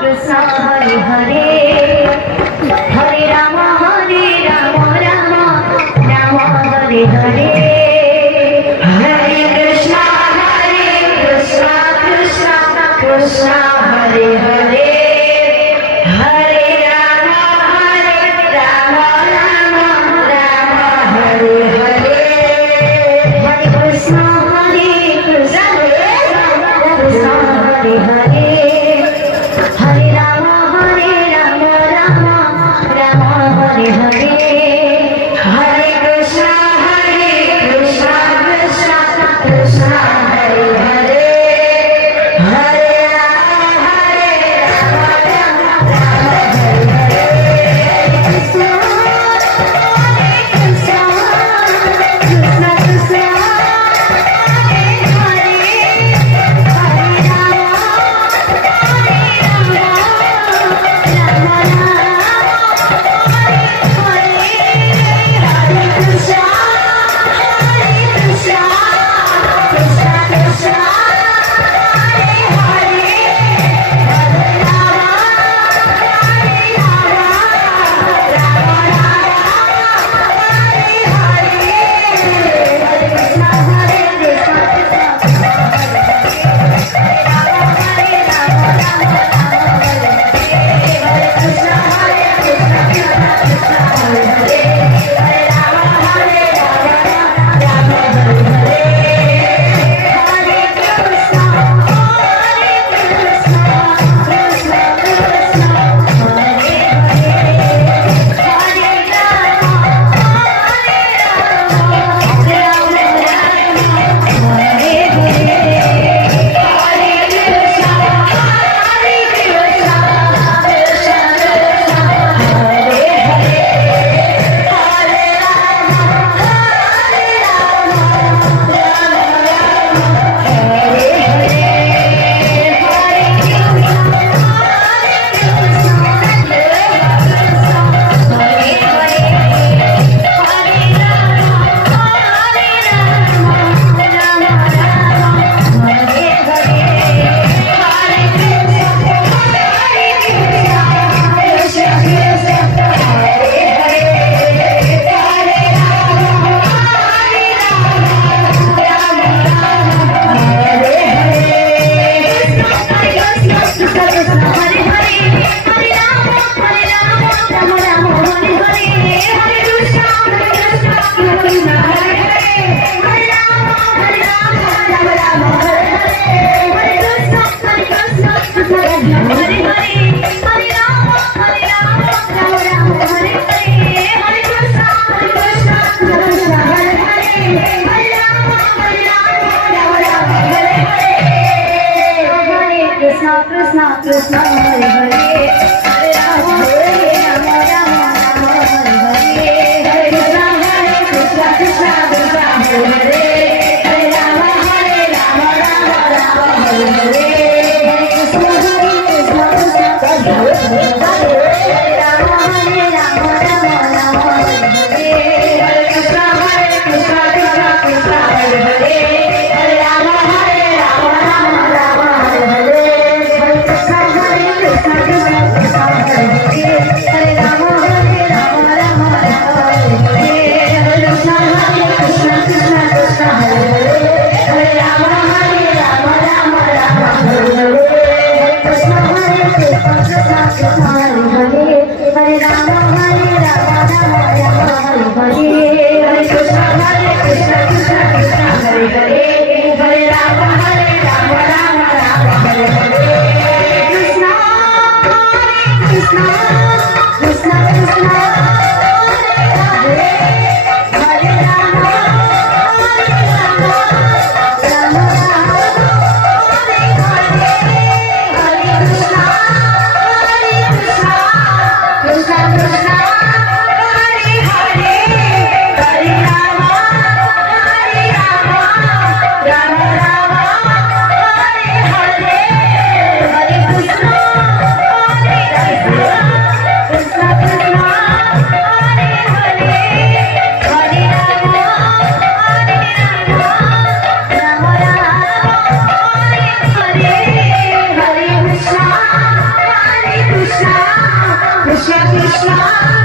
Krishna Hare Hare Hare Ram Ram Ram Hare Hare Hare Krishna Krishna Krishna Hare Hare Hare Ram Ram Ram Hare Hare Hare Krishna Krishna Hare Hare Hare Ram Ram Ram Hare Hare Hare Krishna Krishna Krishna Hare Hare Hare Krishna Hare Hare Hare Ram Ram Hare Hare Hare Krishna Krishna Hare Hare Hare Ram Ram Hare Hare Hare Krishna Krishna Hare Ram Ram Hare Hare Hare Krishna Krishna Hare Hare Hare Ram Ram Hare Krishna Krishna Krishna